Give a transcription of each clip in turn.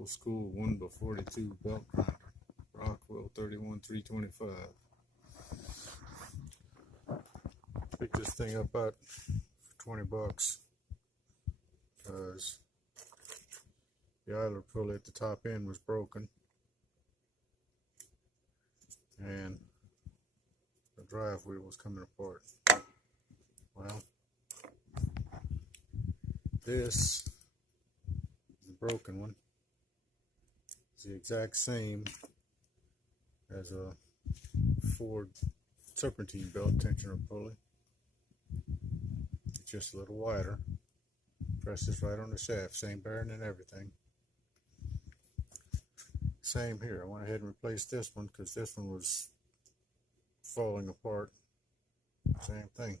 Old school 1x42 belt grinder. Rockwell 31325. Picked this thing up out for $20 because the idler pulley at the top end was broken and the drive wheel was coming apart. Well, this, the broken one, is the exact same as a Ford serpentine belt tensioner pulley. It's just a little wider. Presses right on the shaft, same bearing and everything. Same here. I went ahead and replaced this one because this one was falling apart. Same thing.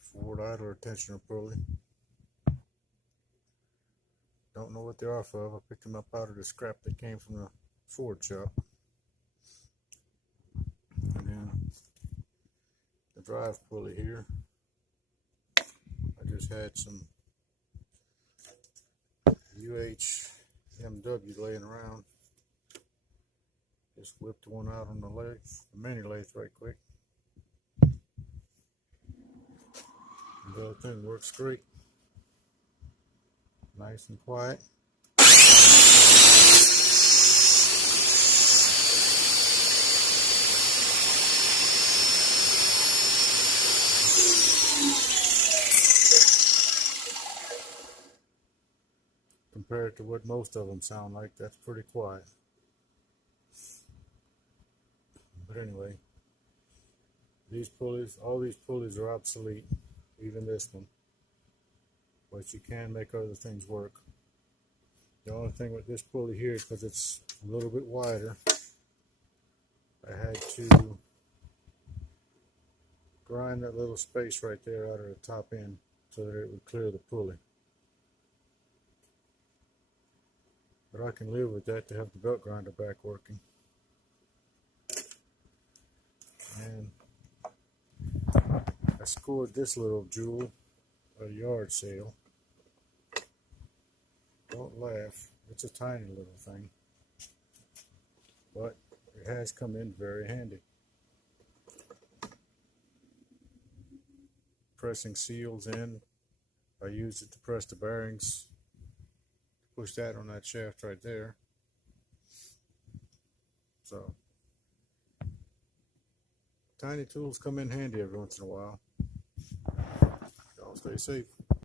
Ford idler tensioner pulley. Don't know what they're off of. I picked them up out of the scrap that came from the Ford shop. And then the drive pulley here. I just had some UHMW laying around. Just whipped one out on the lathe, the mini lathe right quick. The other thing works great. Nice and quiet. Compared to what most of them sound like, that's pretty quiet. But anyway, these pulleys, all these pulleys are obsolete, even this one. But you can make other things work. The only thing with this pulley here, because it's a little bit wider, I had to grind that little space right there out of the top end so that it would clear the pulley. But I can live with that to have the belt grinder back working. And I scored this little jewel at a yard sale. Don't laugh, it's a tiny little thing, but it has come in very handy. Pressing seals in, I used it to press the bearings, push that on that shaft right there. So tiny tools come in handy every once in a while. Y'all stay safe.